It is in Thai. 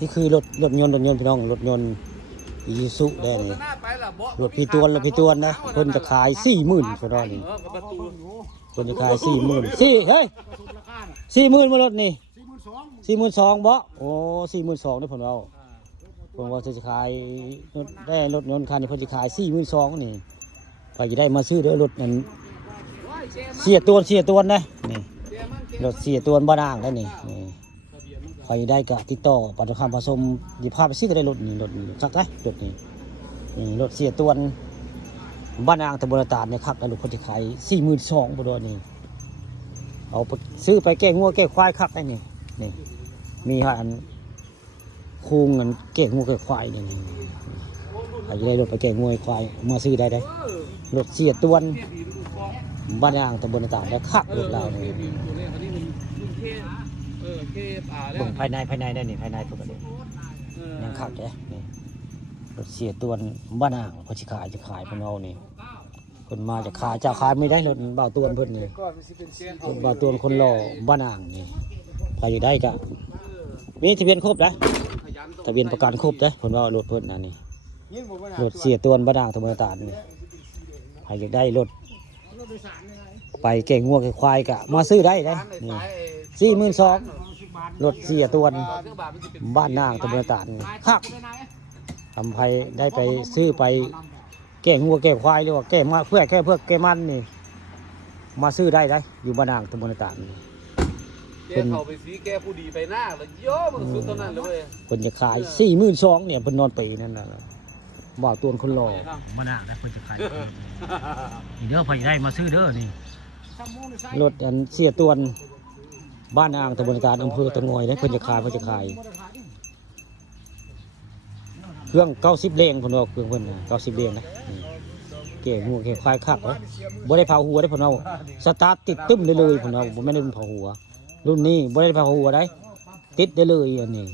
นี่คือรถยนต์พี่น้องรถยนต์อีซูซุได้นี่รถพี่ตวนนะเพิ่นจะขาย40,000พุ่นนี่เพิ่นจะขาย40,000เฮ้ย40,000บ่รถนี่42,000บ่โอ้42,000นี่เพิ่นเอาเพิ่นว่าจะขายรถยนต์คันนี้เพิ่นจะขาย42,000นี่ไปจะได้มาซื้อเด้อรถนั้นเสียตวนนะนี่รถเสียตวนบ้านอ่างได้นี่ไปได้กะติดต่อปัตตคามผสมดีพาไปซื้อก็ได้รถนี่จักได้รถนี่รถเสียตวนบ้านอ่างตะบนตาดเนี่ยครับแล้วรถคนที่ขาย42,000บ่ดอนี่เอาไปซื้อไปแก้งัวแก้ควายครับได้นี่มีอันคูงเงินแก้งัวแก้ควายนี่ไปได้รถไปแก้งัวควายมาซื้อได้รถเสียตวนบ้านอ่างตะบนตาดแล้วครับรถเราเนี่ยบ่งภายในได้นี่ภายในพวกนี้ยังขับเด้นี่รถเสียตัวบ้านอ่างเขาจะขายเพิ่นเอานี่เพิ่นมาจะขายเจ้าขายไม่ได้รถเบาตัวเพิ่นนี่เบาตัวคนหล่อบ้านอ่างนี่ใครอยู่ได้กะมีทะเบียนครบนะทะเบียนประกันครบนะเพิ่นว่ารถเพิ่นนั่นนี่รถเสียตัวบ้านอ่างตะบนตาดนี่ใครอยากได้รถไปแก่งงัวแก่ควายกะมาซื้อได้นี่42,000รถเสียตัวบ้านนางตะบนตาดครับทำไผได้ไปซื้อไปแก่งัวแก่ควายหรือว่าแก่มาเพื่อแก่มันนี่มาซื้อได้อยู่บ้านนางตะบนตาดแกเขาไปสีแกผู้ดีไปหน้าแล้วโยมันสุดตอนนั้นเลยเพิ่นจะขาย42,000เนี่ยเพิ่นนอนปีนั่นน่ะบ่าวตัวคนหล่อบ้านนางนะเพิ่นจะขายนี่เด้อไผได้มาซื้อเด้อนี่รถอันเสียตัวบ้านอ่างตะบนตาดอำเภอตะงอยนะเพิ่นจะขายเครื่อง90 เลงเพิ่นว่าเครื่องเพิ่นน่ะ90 เลงนะเก๋หัวเก๋ควายคักเนาะบ่ได้เผาหัวได้เพิ่นเอาสตาร์ทติดตึ้มได้เลยเพิ่นเอาบ่แม่นเผาหัวรุ่นนี้บ่ได้เผาหัวได้ติดได้เลยอันนี้